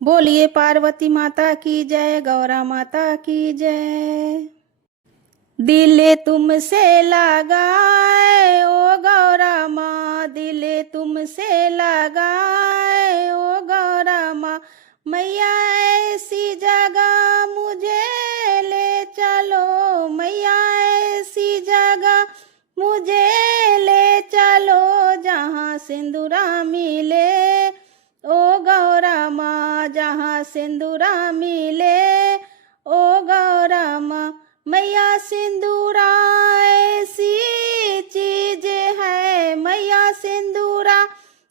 बोलिए पार्वती माता की जय, गौरा माता की जय। दिल तुमसे लगाए ओ गौरा माँ, दिल तुमसे लगाए ओ गौरा माँ। मैया ऐसी जगह मुझे ले चलो, मैया ऐसी जगह मुझे ले चलो, जहाँ सिंदूरा मिले ओ गौरा माँ, जहाँ सिंदूरा मिले ओ गौरा माँ। मैया सिंदूरा ऐसी चीज है, मैया सिंदूरा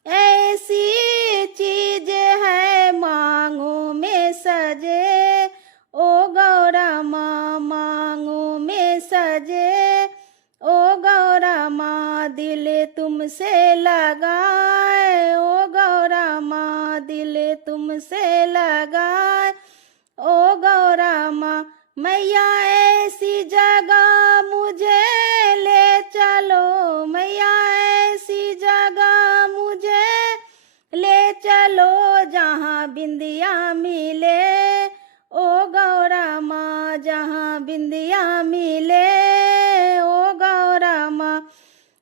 ऐसी चीज है, मांगों में सजे ओ गौरा माँ, मांगों में सजे ओ गौरा माँ। दिल तुमसे लगाए ओ गौरा माँ, दिल तुमसे लगाए ओ गौरा माँ। मैया ऐसी जगह मुझे ले चलो, मैया ऐसी जगह मुझे ले चलो, जहाँ बिंदिया मिले ओ गौरा माँ, जहाँ बिंदिया मिले ओ गौरा माँ।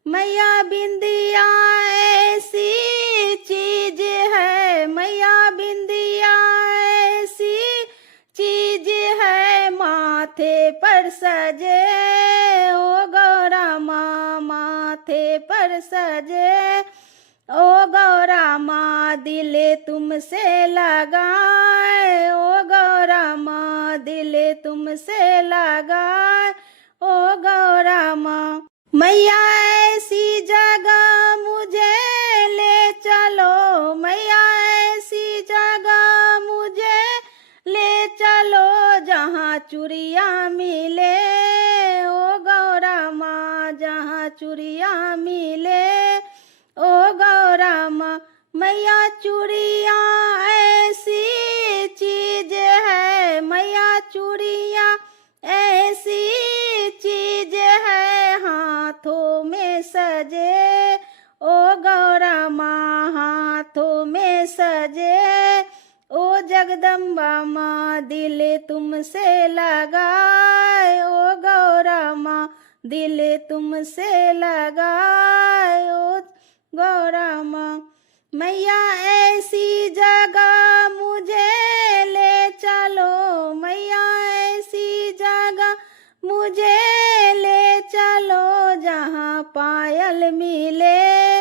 मैया बिंदिया ऐसी चीज है, मैया बिंदिया ऐसी चीज है, माथे पर सजे ओ गौरा माँ, माथे पर सजे ओ गौरा माँ। दिल तुमसे लगाए ओ गौरा माँ, दिल तुमसे लगाए ओ गौरा माँ। मैया ऐसी जगह मुझे ले चलो, मैया ऐसी जगह मुझे ले चलो, जहाँ चूड़िया मिले ओ गौरा माँ, जहाँ चूड़िया मिले ओ गौरा माँ। मैया चूड़िया ऐसी चीज है, मैया चूड़िया ऐसी चीज है, हाथों में सजे ओ गौरा माँ, हाथों में सजे ओ जगदम्बा माँ। दिल तुमसे लगाए ओ गौरा माँ, दिल तुमसे लगाए ओ गौरा माँ। मैया ऐसी जगह मुझे ले चलो, मैया ऐसी जगह मुझे ले चलो, जहाँ पायल मिले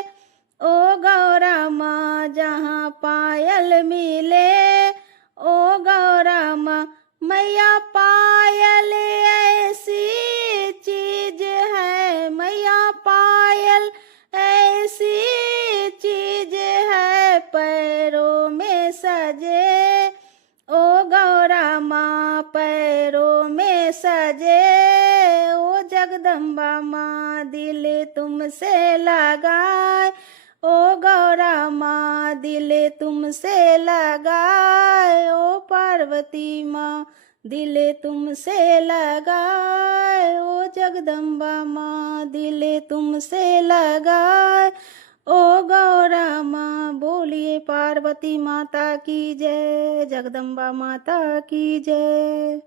ओ गौरा माँ, जहाँ पायल मिले ओ गौरा माँ। मैया पायल ऐसी चीज है, मैया पायल ऐसी चीज है, पैरों में सजे ओ गौरा माँ, पैरों में सजे ओ जगदम्बा माँ। दिल तुमसे लगाए ओ गौरा माँ, दिल तुमसे लगाए ओ पार्वती माँ, दिल तुमसे लगाए ओ जगदम्बा माँ, दिल तुमसे लगाए ओ गौरा माँ। बोलिए पार्वती माता की जय, जगदम्बा माता की जय।